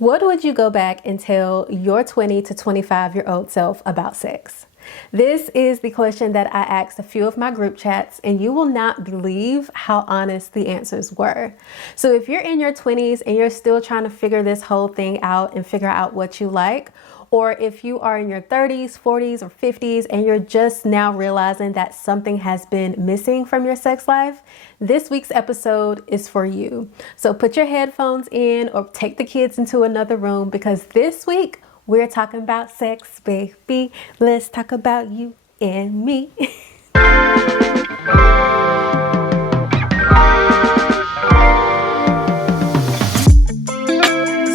What would you go back and tell your 20 to 25-year-old self about sex? This is the question that I asked a few of my group chats, and you will not believe how honest the answers were. So if you're in your 20s and you're still trying to figure this whole thing out and figure out what you like, or if you are in your 30s, 40s, or 50s and you're just now realizing that something has been missing from your sex life, this week's episode is for you. So put your headphones in or take the kids into another room, because this week we're talking about sex, baby. Let's talk about you and me.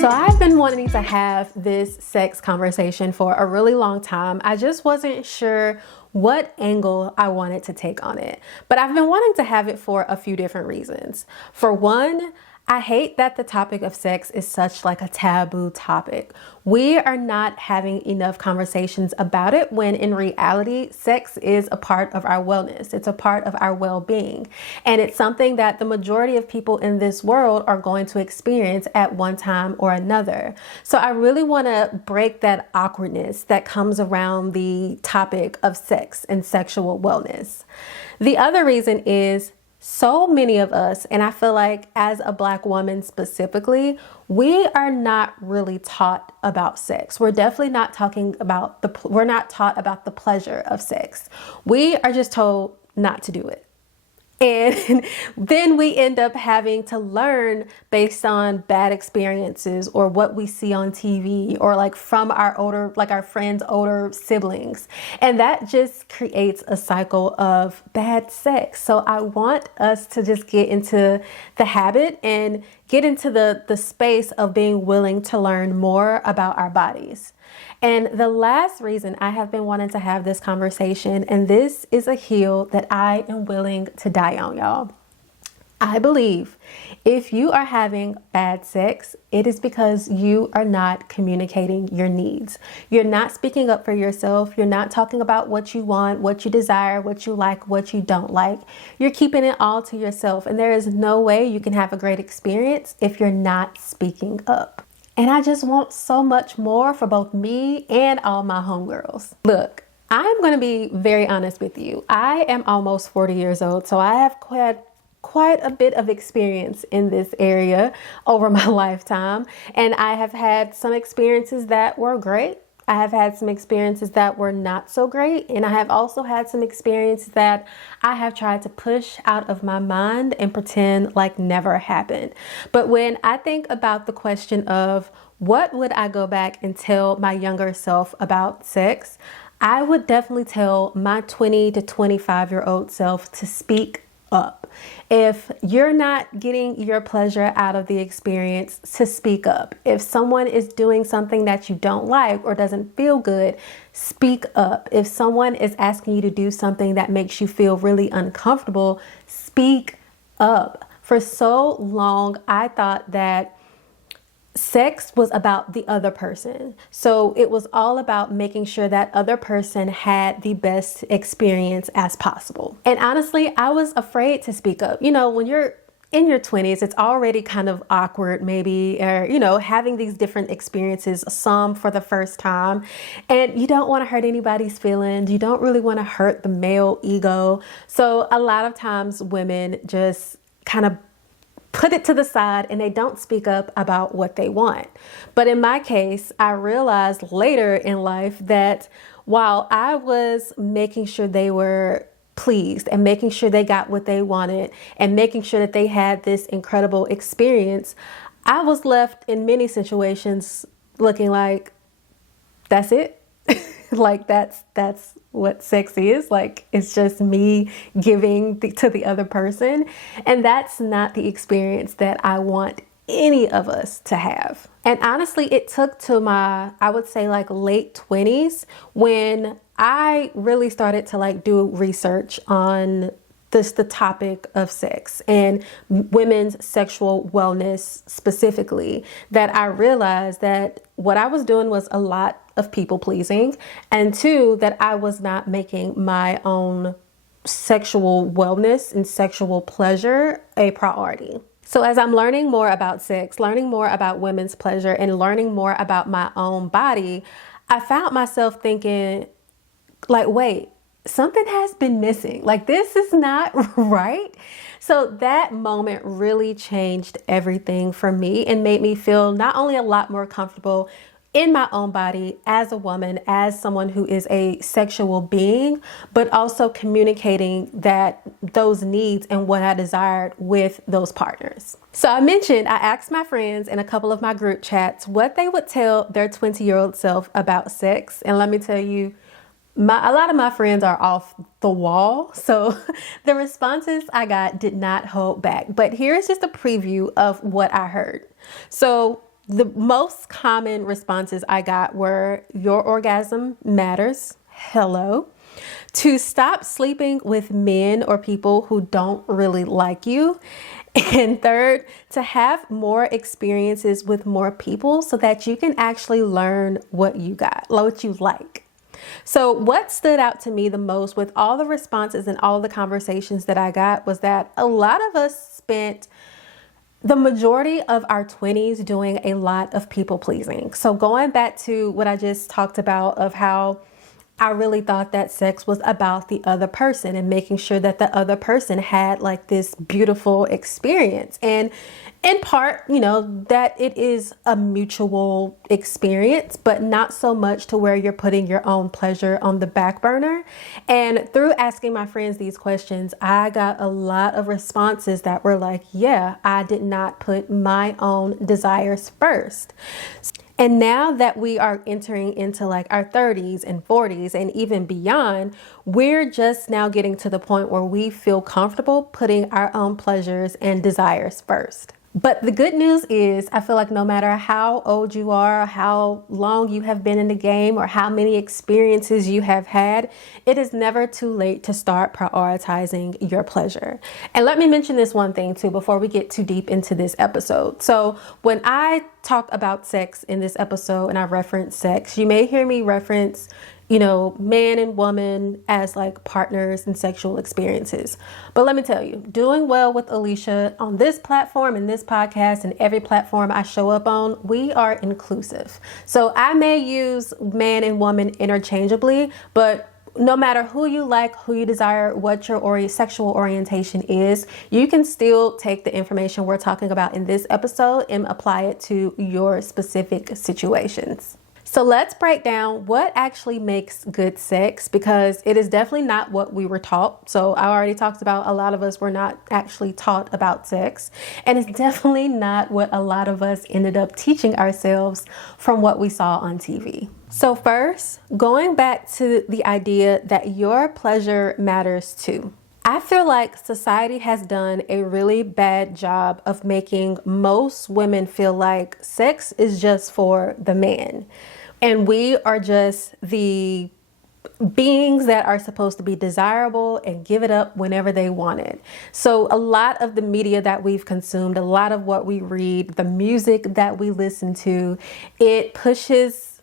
So I've been wanting to have this sex conversation for a really long time. I just wasn't sure what angle I wanted to take on it, but I've been wanting to have it for a few different reasons. For one, I hate that the topic of sex is such like a taboo topic. We are not having enough conversations about it, when in reality, sex is a part of our wellness. It's a part of our well-being. And it's something that the majority of people in this world are going to experience at one time or another. So I really want to break that awkwardness that comes around the topic of sex and sexual wellness. The other reason is, so many of us, and I feel like as a Black woman specifically, we are not really taught about sex. We're definitely not talking about we're not taught about the pleasure of sex. We are just told not to do it. And then we end up having to learn based on bad experiences or what we see on TV, or like from our friends' older siblings. And that just creates a cycle of bad sex. So I want us to just get into the habit and get into the space of being willing to learn more about our bodies. And the last reason I have been wanting to have this conversation, and this is a hill that I am willing to die on, y'all. I believe if you are having bad sex, it is because you are not communicating your needs. You're not speaking up for yourself. You're not talking about what you want, what you desire, what you like, what you don't like. You're keeping it all to yourself. And there is no way you can have a great experience if you're not speaking up. And I just want so much more for both me and all my homegirls. Look, I'm going to be very honest with you. I am almost 40 years old, so I have quite a bit of experience in this area over my lifetime. And I have had some experiences that were great. I have had some experiences that were not so great. And I have also had some experiences that I have tried to push out of my mind and pretend like never happened. But when I think about the question of what would I go back and tell my younger self about sex, I would definitely tell my 20 to 25-year-old self to speak up. If you're not getting your pleasure out of the experience, to speak up. If someone is doing something that you don't like or doesn't feel good, speak up. If someone is asking you to do something that makes you feel really uncomfortable, speak up. For so long, I thought that sex was about the other person. So it was all about making sure that other person had the best experience as possible. And honestly, I was afraid to speak up. You know, when you're in your 20s, it's already kind of awkward maybe, or, you know, having these different experiences, some for the first time, and you don't want to hurt anybody's feelings. You don't really want to hurt the male ego. So a lot of times women just kind of put it to the side and they don't speak up about what they want. But in my case, I realized later in life that while I was making sure they were pleased and making sure they got what they wanted and making sure that they had this incredible experience, I was left in many situations looking like, that's it. Like that's what sex is. Like, it's just me giving to the other person. And that's not the experience that I want any of us to have. And honestly, it took to my, I would say like late 20s when I really started to like do research on the topic of sex and women's sexual wellness specifically, that I realized that what I was doing was a lot of people pleasing, and two, that I was not making my own sexual wellness and sexual pleasure a priority. So as I'm learning more about sex, learning more about women's pleasure, and learning more about my own body, I found myself thinking, like, wait, something has been missing. Like, this is not right. So that moment really changed everything for me and made me feel not only a lot more comfortable in my own body as a woman, as someone who is a sexual being, but also communicating that those needs and what I desired with those partners. So I mentioned I asked my friends in a couple of my group chats what they would tell their 20-year-old self about sex. And let me tell you, a lot of my friends are off the wall. So the responses I got did not hold back. But here's just a preview of what I heard. So the most common responses I got were, your orgasm matters. Hello. To stop sleeping with men or people who don't really like you. And third, to have more experiences with more people so that you can actually learn what you like. So what stood out to me the most with all the responses and all the conversations that I got was that a lot of us spent the majority of our 20s doing a lot of people pleasing. So going back to what I just talked about of how I really thought that sex was about the other person and making sure that the other person had like this beautiful experience. And in part, that it is a mutual experience, but not so much to where you're putting your own pleasure on the back burner. And through asking my friends these questions, I got a lot of responses that were like, yeah, I did not put my own desires first. And now that we are entering into like our 30s and 40s and even beyond, we're just now getting to the point where we feel comfortable putting our own pleasures and desires first. But the good news is, I feel like no matter how old you are, how long you have been in the game, or how many experiences you have had, it is never too late to start prioritizing your pleasure. And let me mention this one thing too before we get too deep into this episode. So when I talk about sex in this episode and I reference sex, you may hear me reference man and woman as like partners in sexual experiences. But let me tell you, doing well with Alicia on this platform and this podcast and every platform I show up on, we are inclusive. So I may use man and woman interchangeably, but no matter who you like, who you desire, what your sexual orientation is, you can still take the information we're talking about in this episode and apply it to your specific situations. So let's break down what actually makes good sex, because it is definitely not what we were taught. So I already talked about a lot of us were not actually taught about sex, and it's definitely not what a lot of us ended up teaching ourselves from what we saw on TV. So first, going back to the idea that your pleasure matters too. I feel like society has done a really bad job of making most women feel like sex is just for the man. And we are just the beings that are supposed to be desirable and give it up whenever they want it. So a lot of the media that we've consumed, a lot of what we read, the music that we listen to, it pushes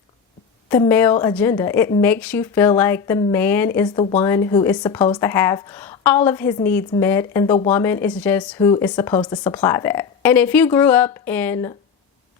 the male agenda. It makes you feel like the man is the one who is supposed to have all of his needs met and the woman is just who is supposed to supply that. And if you grew up in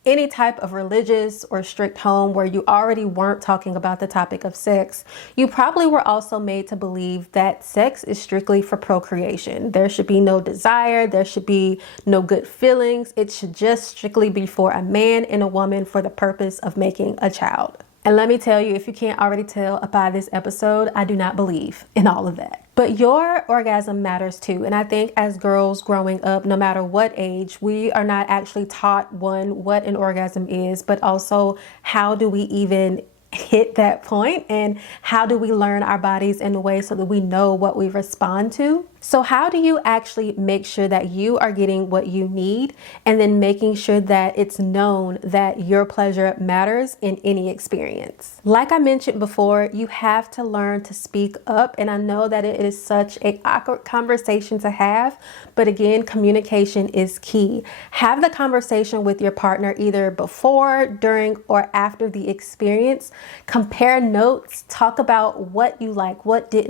any type of religious or strict home where you already weren't talking about the topic of sex, you probably were also made to believe that sex is strictly for procreation. There should be no desire. There should be no good feelings. It should just strictly be for a man and a woman for the purpose of making a child. And let me tell you, if you can't already tell by this episode, I do not believe in all of that. But your orgasm matters too. And I think as girls growing up, no matter what age, we are not actually taught, one, what an orgasm is, but also how do we even hit that point and how do we learn our bodies in a way so that we know what we respond to. So how do you actually make sure that you are getting what you need and then making sure that it's known that your pleasure matters in any experience? Like I mentioned before, you have to learn to speak up. And I know that it is such an awkward conversation to have, but again, communication is key. Have the conversation with your partner either before, during, or after the experience Compare notes, talk about what you like, what you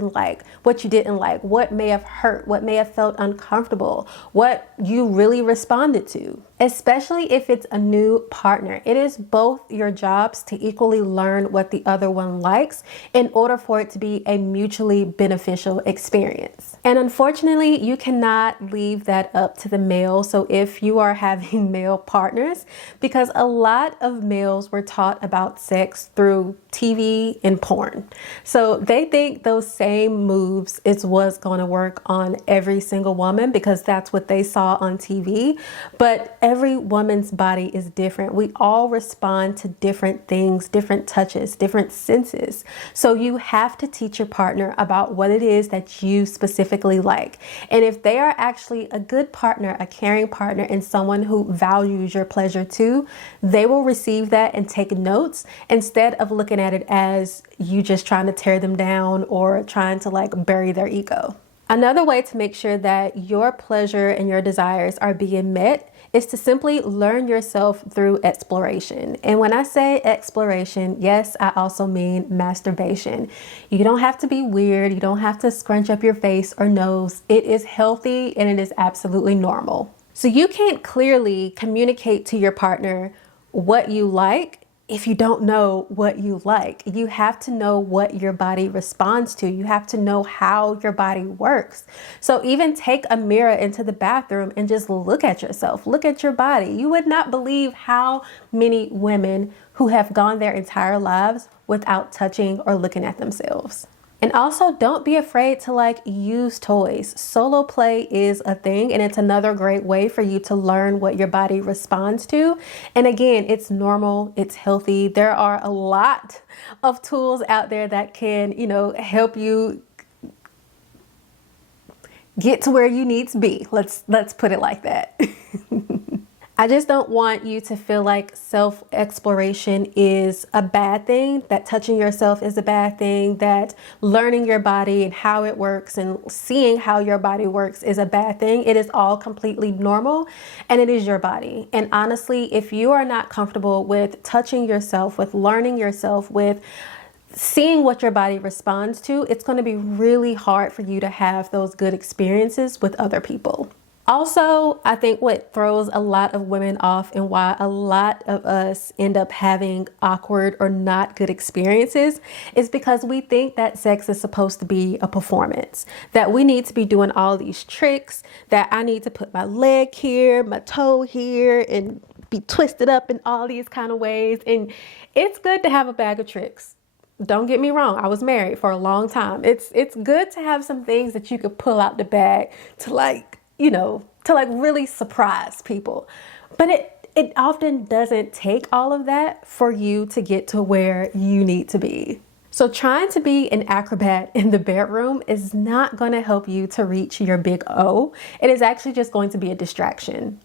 didn't like, what may have hurt, what may have felt uncomfortable, what you really responded to. Especially if it's a new partner, it is both your jobs to equally learn what the other one likes in order for it to be a mutually beneficial experience. And unfortunately, you cannot leave that up to the male. So if you are having male partners, because a lot of males were taught about sex through TV and porn. So they think those same moves is what's going to work on every single woman because that's what they saw on TV. But every woman's body is different. We all respond to different things, different touches, different senses. So you have to teach your partner about what it is that you specifically like. And if they are actually a good partner, a caring partner, and someone who values your pleasure too, they will receive that and take notes instead of looking at it as you just trying to tear them down or trying to like bury their ego. Another way to make sure that your pleasure and your desires are being met is to simply learn yourself through exploration. And when I say exploration, yes, I also mean masturbation. You don't have to be weird. You don't have to scrunch up your face or nose. It is healthy and it is absolutely normal. So you can't clearly communicate to your partner what you like if you don't know what you like. You have to know what your body responds to. You have to know how your body works. So even take a mirror into the bathroom and just look at yourself. Look at your body. You would not believe how many women who have gone their entire lives without touching or looking at themselves. And also don't be afraid to like use toys. Solo play is a thing and it's another great way for you to learn what your body responds to. And again, it's normal, it's healthy. There are a lot of tools out there that can, help you get to where you need to be. Let's put it like that. I just don't want you to feel like self-exploration is a bad thing, that touching yourself is a bad thing, that learning your body and how it works and seeing how your body works is a bad thing. It is all completely normal and it is your body. And honestly, if you are not comfortable with touching yourself, with learning yourself, with seeing what your body responds to, it's going to be really hard for you to have those good experiences with other people. Also, I think what throws a lot of women off and why a lot of us end up having awkward or not good experiences is because we think that sex is supposed to be a performance, that we need to be doing all these tricks, that I need to put my leg here, my toe here, and be twisted up in all these kind of ways. And it's good to have a bag of tricks. Don't get me wrong. I was married for a long time. It's good to have some things that you could pull out the bag to really surprise people. But it often doesn't take all of that for you to get to where you need to be. So trying to be an acrobat in the bedroom is not going to help you to reach your big O. It is actually just going to be a distraction.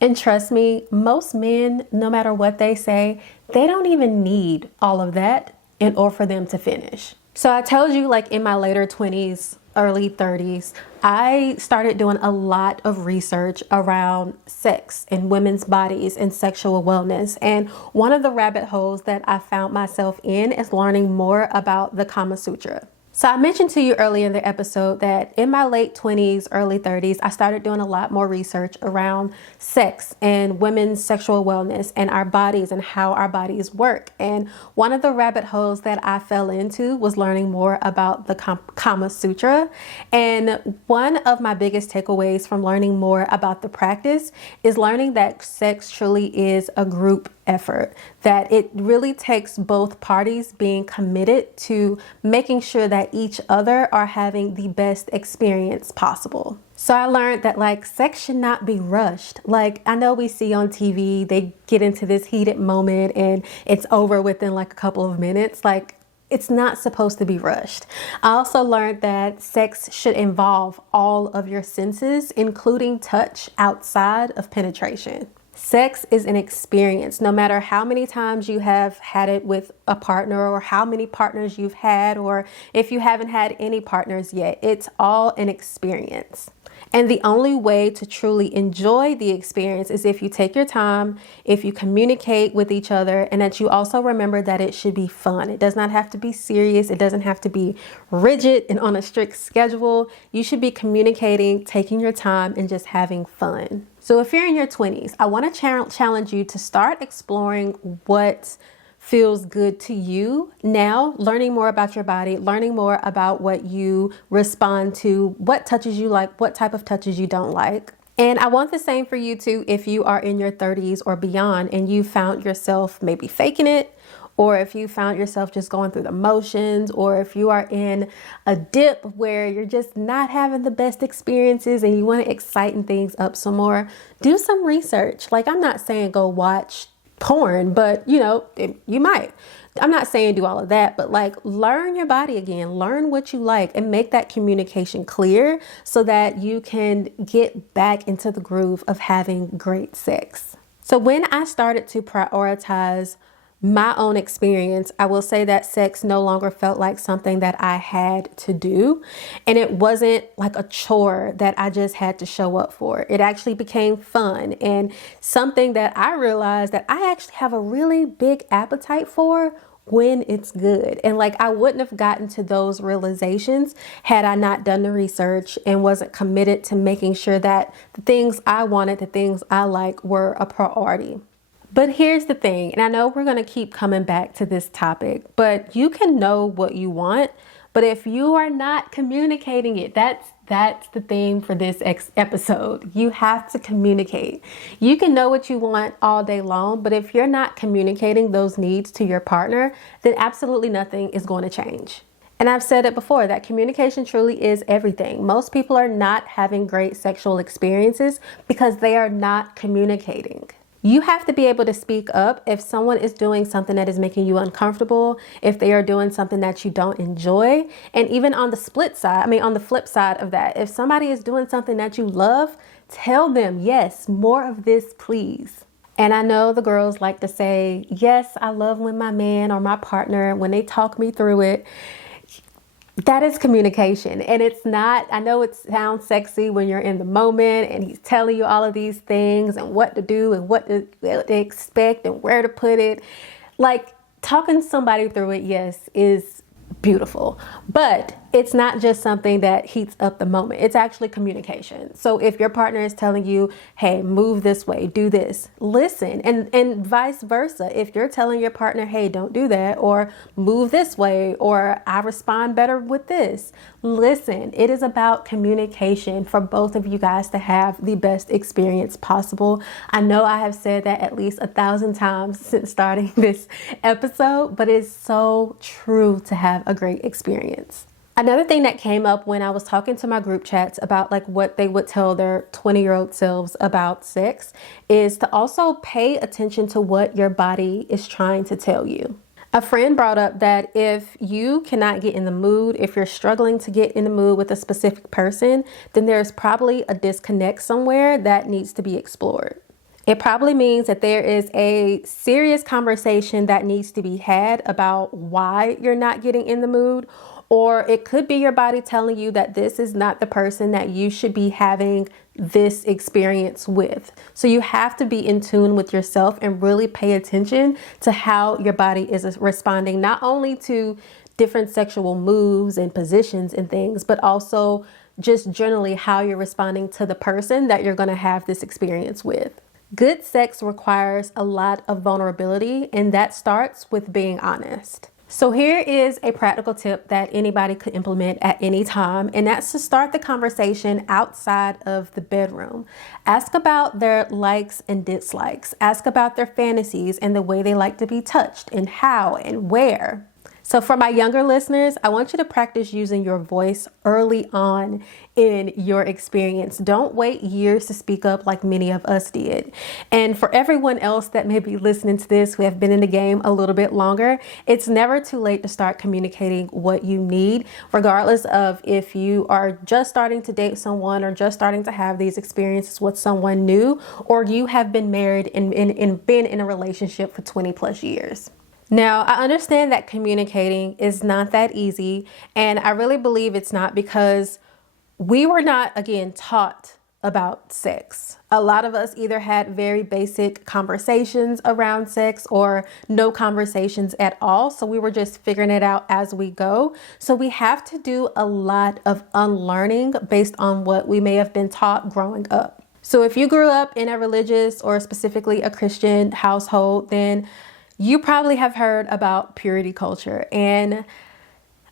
And trust me, most men, no matter what they say, they don't even need all of that in order for them to finish. So I told you, like in my later 20s, early 30s, I started doing a lot of research around sex and women's bodies and sexual wellness. And one of the rabbit holes that I found myself in is learning more about the Kama Sutra. So I mentioned to you earlier in the episode that in my late 20s, early 30s, I started doing a lot more research around sex and women's sexual wellness and our bodies and how our bodies work. And one of the rabbit holes that I fell into was learning more about the Kama Sutra. And one of my biggest takeaways from learning more about the practice is learning that sex truly is a group effort, that it really takes both parties being committed to making sure that each other are having the best experience possible. So I learned that like sex should not be rushed. Like I know we see on TV, they get into this heated moment and it's over within like a couple of minutes. Like it's not supposed to be rushed. I also learned that sex should involve all of your senses, including touch outside of penetration. Sex is an experience. No matter how many times you have had it with a partner or how many partners you've had, or if you haven't had any partners yet, it's all an experience. And the only way to truly enjoy the experience is if you take your time, if you communicate with each other, and that you also remember that it should be fun. It does not have to be serious. It doesn't have to be rigid and on a strict schedule. You should be communicating, taking your time, and just having fun. So if you're in your 20s, I want to challenge you to start exploring what feels good to you now, learning more about your body, learning more about what you respond to, what touches you like, what type of touches you don't like. And I want the same for you too if you are in your 30s or beyond and you found yourself maybe faking it, or if you found yourself just going through the motions, or if you are in a dip where you're just not having the best experiences and you want to exciten things up some more, do some research. Like, I'm not saying go watch porn, but you might. I'm not saying do all of that, but like, learn your body again, learn what you like, and make that communication clear so that you can get back into the groove of having great sex. So when I started to prioritize my own experience, I will say that sex no longer felt like something that I had to do. And it wasn't like a chore that I just had to show up for. It actually became fun and something that I realized that I actually have a really big appetite for when it's good. And like, I wouldn't have gotten to those realizations had I not done the research and wasn't committed to making sure that the things I wanted, the things I like, were a priority. But here's the thing, and I know we're going to keep coming back to this topic, but you can know what you want, but if you are not communicating it, that's the theme for this episode. You have to communicate. You can know what you want all day long, but if you're not communicating those needs to your partner, then absolutely nothing is going to change. And I've said it before, that communication truly is everything. Most people are not having great sexual experiences because they are not communicating. You have to be able to speak up if someone is doing something that is making you uncomfortable, if they are doing something that you don't enjoy. And even on the flip side of that, if somebody is doing something that you love, tell them, yes, more of this, please. And I know the girls like to say, yes, I love when my man or my partner, when they talk me through it. That is communication. And it's not, I know it sounds sexy when you're in the moment and he's telling you all of these things and what to do and what to expect and where to put it. Like, talking somebody through it, yes, is beautiful, but it's not just something that heats up the moment. It's actually communication. So if your partner is telling you, hey, move this way, do this, listen, and vice versa. If you're telling your partner, hey, don't do that, or move this way, or I respond better with this, listen. It is about communication for both of you guys to have the best experience possible. I know I have said that at least 1,000 times since starting this episode, but it's so true to have a great experience. Another thing that came up when I was talking to my group chats about like what they would tell their 20-year-old selves about sex is to also pay attention to what your body is trying to tell you. A friend brought up that if you cannot get in the mood, if you're struggling to get in the mood with a specific person, then there's probably a disconnect somewhere that needs to be explored. It probably means that there is a serious conversation that needs to be had about why you're not getting in the mood. Or it could be your body telling you that this is not the person that you should be having this experience with. So you have to be in tune with yourself and really pay attention to how your body is responding, not only to different sexual moves and positions and things, but also just generally how you're responding to the person that you're going to have this experience with. Good sex requires a lot of vulnerability, and that starts with being honest. So here is a practical tip that anybody could implement at any time, and that's to start the conversation outside of the bedroom. Ask about their likes and dislikes. Ask about their fantasies and the way they like to be touched and how and where. So for my younger listeners, I want you to practice using your voice early on in your experience. Don't wait years to speak up like many of us did. And for everyone else that may be listening to this who have been in the game a little bit longer, it's never too late to start communicating what you need, regardless of if you are just starting to date someone or just starting to have these experiences with someone new, or you have been married and been in a relationship for 20 plus years. Now, I understand that communicating is not that easy, and I really believe it's not because we were not, again, taught about sex. A lot of us either had very basic conversations around sex or no conversations at all. So we were just figuring it out as we go. So we have to do a lot of unlearning based on what we may have been taught growing up. So if you grew up in a religious or specifically a Christian household, then you probably have heard about purity culture. And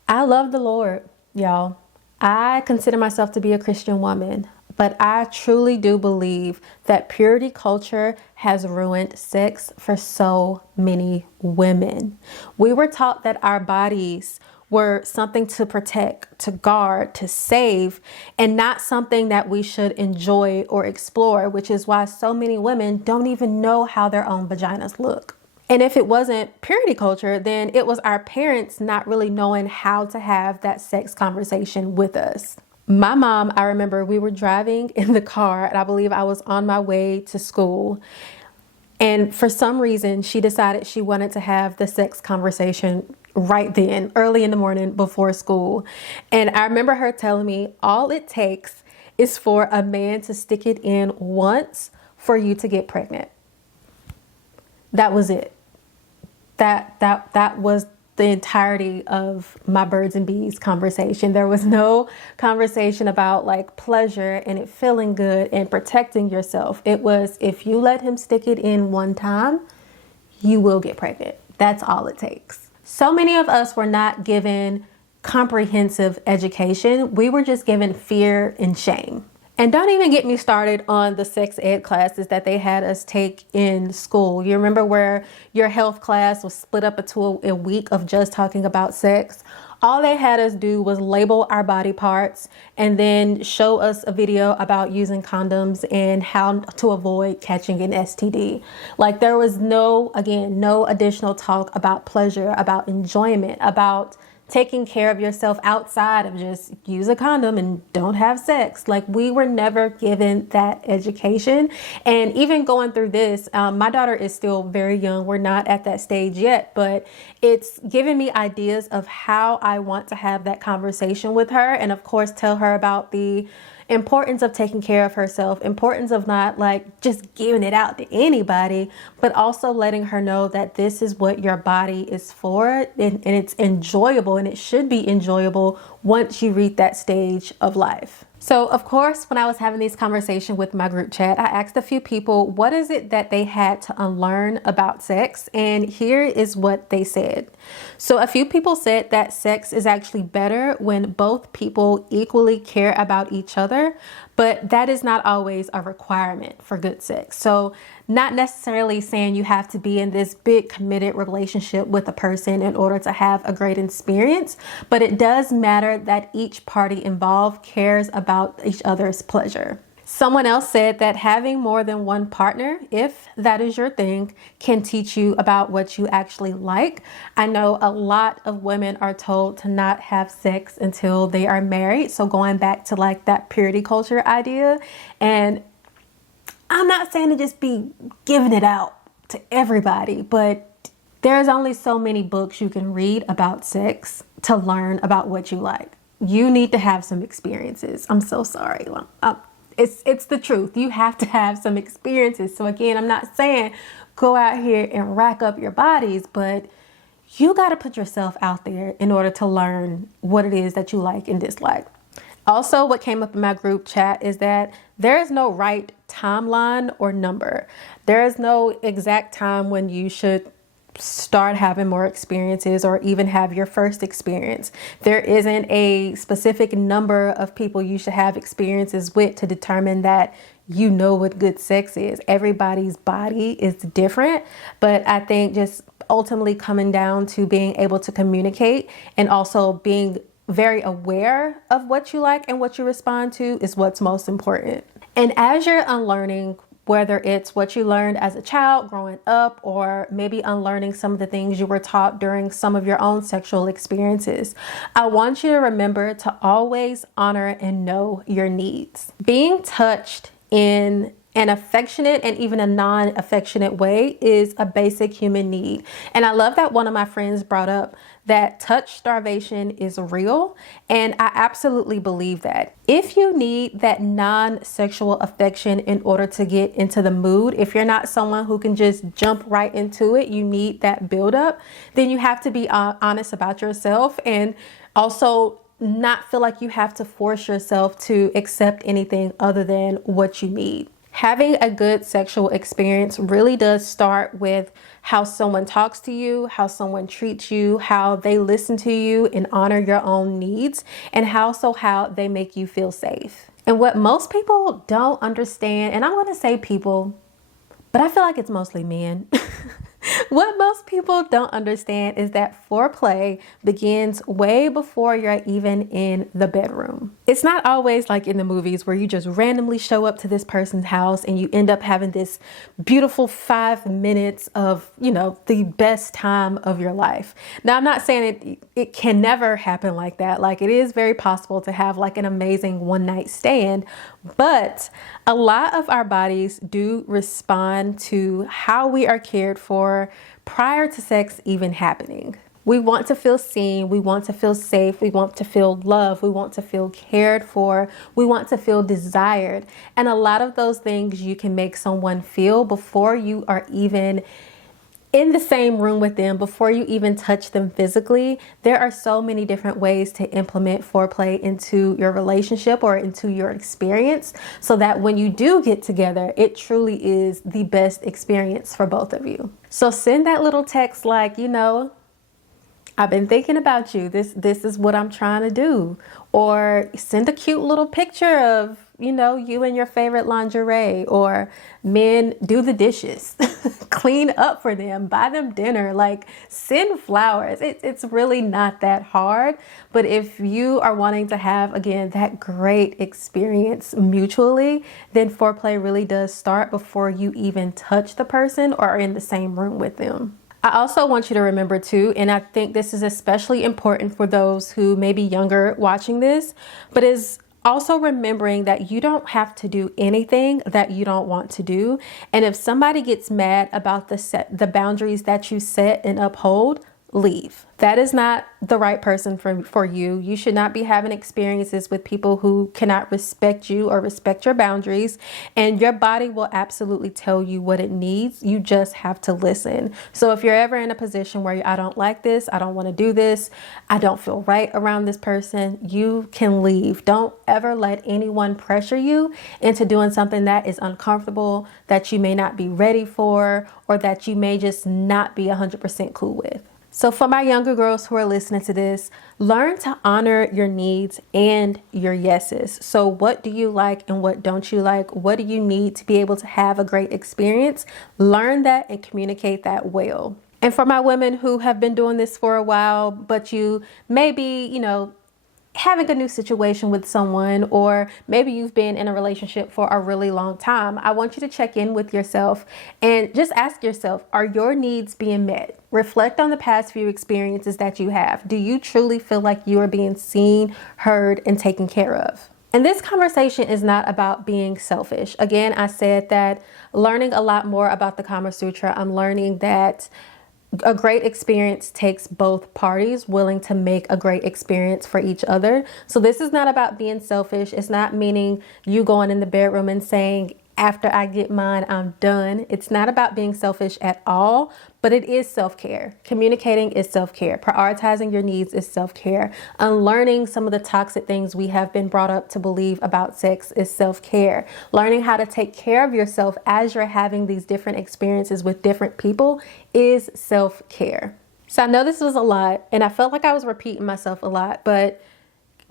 I love the Lord, y'all. I consider myself to be a Christian woman, but I truly do believe that purity culture has ruined sex for so many women. We were taught that our bodies were something to protect, to guard, to save, and not something that we should enjoy or explore, which is why so many women don't even know how their own vaginas look. And if it wasn't purity culture, then it was our parents not really knowing how to have that sex conversation with us. My mom, I remember we were driving in the car and I believe I was on my way to school. And for some reason, she decided she wanted to have the sex conversation right then, early in the morning before school. And I remember her telling me all it takes is for a man to stick it in once for you to get pregnant. That was it. That was the entirety of my birds and bees conversation. There was no conversation about like pleasure and it feeling good and protecting yourself. It was, if you let him stick it in one time, you will get pregnant. That's all it takes. So many of us were not given comprehensive education. We were just given fear and shame. And don't even get me started on the sex ed classes that they had us take in school. You remember where your health class was split up into a week of just talking about sex? All they had us do was label our body parts and then show us a video about using condoms and how to avoid catching an STD. Like there was no additional talk about pleasure, about enjoyment, about taking care of yourself outside of just use a condom and don't have sex. Like we were never given that education. And even going through this, my daughter is still very young. We're not at that stage yet, but it's given me ideas of how I want to have that conversation with her. And of course, tell her about the importance of taking care of herself, importance of not like just giving it out to anybody, but also letting her know that this is what your body is for and it's enjoyable and it should be enjoyable once you reach that stage of life. So of course, when I was having these conversations with my group chat, I asked a few people, what is it that they had to unlearn about sex? And here is what they said. So a few people said that sex is actually better when both people equally care about each other, but that is not always a requirement for good sex. So not necessarily saying you have to be in this big committed relationship with a person in order to have a great experience, but it does matter that each party involved cares about each other's pleasure. Someone else said that having more than one partner, if that is your thing, can teach you about what you actually like. I know a lot of women are told to not have sex until they are married. So going back to like that purity culture idea, and I'm not saying to just be giving it out to everybody, but there's only so many books you can read about sex to learn about what you like. You need to have some experiences. I'm so sorry. It's the truth. You have to have some experiences. So again, I'm not saying go out here and rack up your bodies, but you got to put yourself out there in order to learn what it is that you like and dislike. Also, what came up in my group chat is that there is no right timeline or number. There is no exact time when you should start having more experiences or even have your first experience. There isn't a specific number of people you should have experiences with to determine that you know what good sex is. Everybody's body is different, but I think just ultimately coming down to being able to communicate and also being very aware of what you like and what you respond to is what's most important. And as you're unlearning, whether it's what you learned as a child growing up or maybe unlearning some of the things you were taught during some of your own sexual experiences, I want you to remember to always honor and know your needs. Being touched in An affectionate and even a non-affectionate way is a basic human need. And I love that one of my friends brought up that touch starvation is real. And I absolutely believe that. If you need that non-sexual affection in order to get into the mood, if you're not someone who can just jump right into it, you need that buildup, then you have to be honest about yourself and also not feel like you have to force yourself to accept anything other than what you need. Having a good sexual experience really does start with how someone talks to you, how someone treats you, how they listen to you and honor your own needs, and how they make you feel safe. And what most people don't understand, and I'm going to say people, but I feel like it's mostly men. What most people don't understand is that foreplay begins way before you're even in the bedroom. It's not always like in the movies where you just randomly show up to this person's house and you end up having this beautiful 5 minutes of, the best time of your life. Now, I'm not saying it can never happen like that. Like, it is very possible to have like an amazing one night stand, but a lot of our bodies do respond to how we are cared for prior to sex even happening. We want to feel seen, we want to feel safe, we want to feel loved, we want to feel cared for, we want to feel desired. And a lot of those things you can make someone feel before you are even in the same room with them, before you even touch them physically. There are so many different ways to implement foreplay into your relationship or into your experience so that when you do get together, it truly is the best experience for both of you. So send that little text like, I've been thinking about you. This is what I'm trying to do. Or send a cute little picture of, you and your favorite lingerie. Or men, do the dishes, clean up for them, buy them dinner, like send flowers. It's really not that hard. But if you are wanting to have, again, that great experience mutually, then foreplay really does start before you even touch the person or are in the same room with them. I also want you to remember too, and I think this is especially important for those who may be younger watching this, but is also remembering that you don't have to do anything that you don't want to do. And if somebody gets mad about the boundaries that you set and uphold, leave. That is not the right person for you. You should not be having experiences with people who cannot respect you or respect your boundaries. And your body will absolutely tell you what it needs. You just have to listen. So if you're ever in a position where I don't like this, I don't want to do this, I don't feel right around this person, you can leave. Don't ever let anyone pressure you into doing something that is uncomfortable, that you may not be ready for, or that you may just not be 100% cool with. So for my younger girls who are listening to this, learn to honor your needs and your yeses. So what do you like and what don't you like? What do you need to be able to have a great experience? Learn that and communicate that well. And for my women who have been doing this for a while, but you maybe, having a new situation with someone, or maybe you've been in a relationship for a really long time, I want you to check in with yourself and just ask yourself, are your needs being met? Reflect on the past few experiences that you have. Do you truly feel like you are being seen, heard, and taken care of? And this conversation is not about being selfish. Again, I said that learning a lot more about the Kama Sutra, I'm learning that a great experience takes both parties willing to make a great experience for each other. So this is not about being selfish. It's not meaning you going in the bedroom and saying, after I get mine, I'm done. It's not about being selfish at all, but it is self-care. Communicating is self-care. Prioritizing your needs is self-care. Unlearning some of the toxic things we have been brought up to believe about sex is self-care. Learning how to take care of yourself as you're having these different experiences with different people is self-care. So I know this was a lot, and I felt like I was repeating myself a lot, but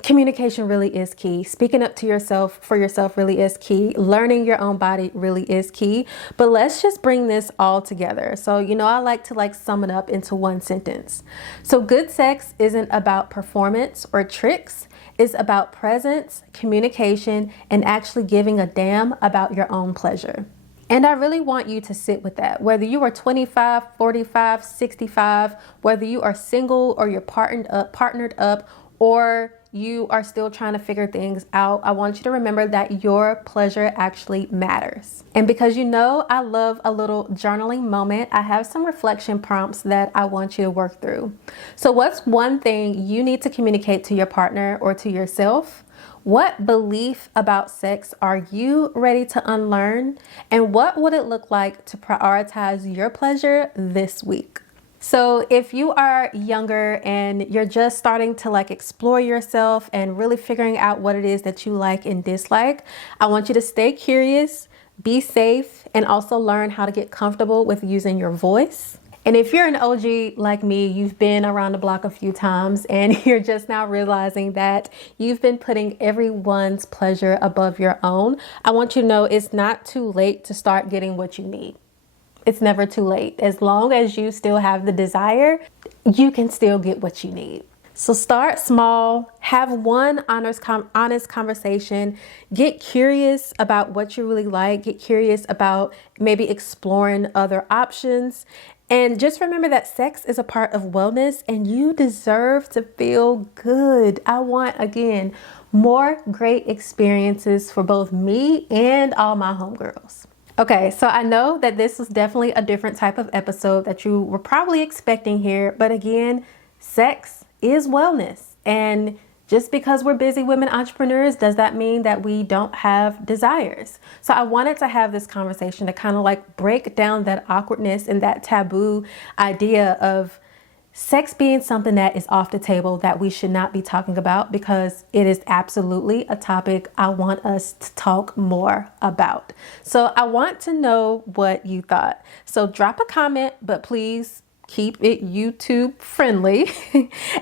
communication really is key. Speaking up to yourself for yourself really is key. Learning your own body really is key. But let's just bring this all together. So, I like to sum it up into one sentence. So good sex isn't about performance or tricks. It's about presence, communication, and actually giving a damn about your own pleasure. And I really want you to sit with that. Whether you are 25, 45, 65, whether you are single or you're partnered up, or you are still trying to figure things out, I want you to remember that your pleasure actually matters. And because you know I love a little journaling moment, I have some reflection prompts that I want you to work through. So what's one thing you need to communicate to your partner or to yourself? What belief about sex are you ready to unlearn? And what would it look like to prioritize your pleasure this week? So if you are younger and you're just starting to explore yourself and really figuring out what it is that you like and dislike, I want you to stay curious, be safe, and also learn how to get comfortable with using your voice. And if you're an OG like me, you've been around the block a few times and you're just now realizing that you've been putting everyone's pleasure above your own, I want you to know it's not too late to start getting what you need. It's never too late. As long as you still have the desire, you can still get what you need. So start small, have one honest conversation, get curious about what you really like, get curious about maybe exploring other options. And just remember that sex is a part of wellness and you deserve to feel good. I want, again, more great experiences for both me and all my homegirls. Okay, so I know that this was definitely a different type of episode that you were probably expecting here, but again, sex is wellness. And just because we're busy women entrepreneurs, does that mean that we don't have desires? So I wanted to have this conversation to kind of break down that awkwardness and that taboo idea of sex being something that is off the table that we should not be talking about, because it is absolutely a topic I want us to talk more about. So I want to know what you thought. So drop a comment, but please keep it YouTube friendly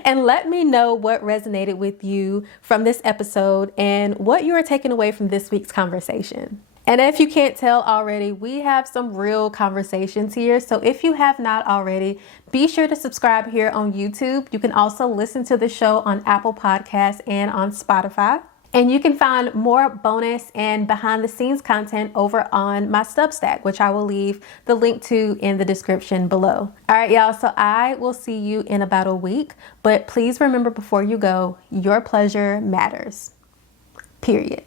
and let me know what resonated with you from this episode and what you are taking away from this week's conversation. And if you can't tell already, we have some real conversations here. So if you have not already, be sure to subscribe here on YouTube. You can also listen to the show on Apple Podcasts and on Spotify. And you can find more bonus and behind the scenes content over on my Substack, which I will leave the link to in the description below. All right, y'all. So I will see you in about a week, but please remember before you go, your pleasure matters. Period.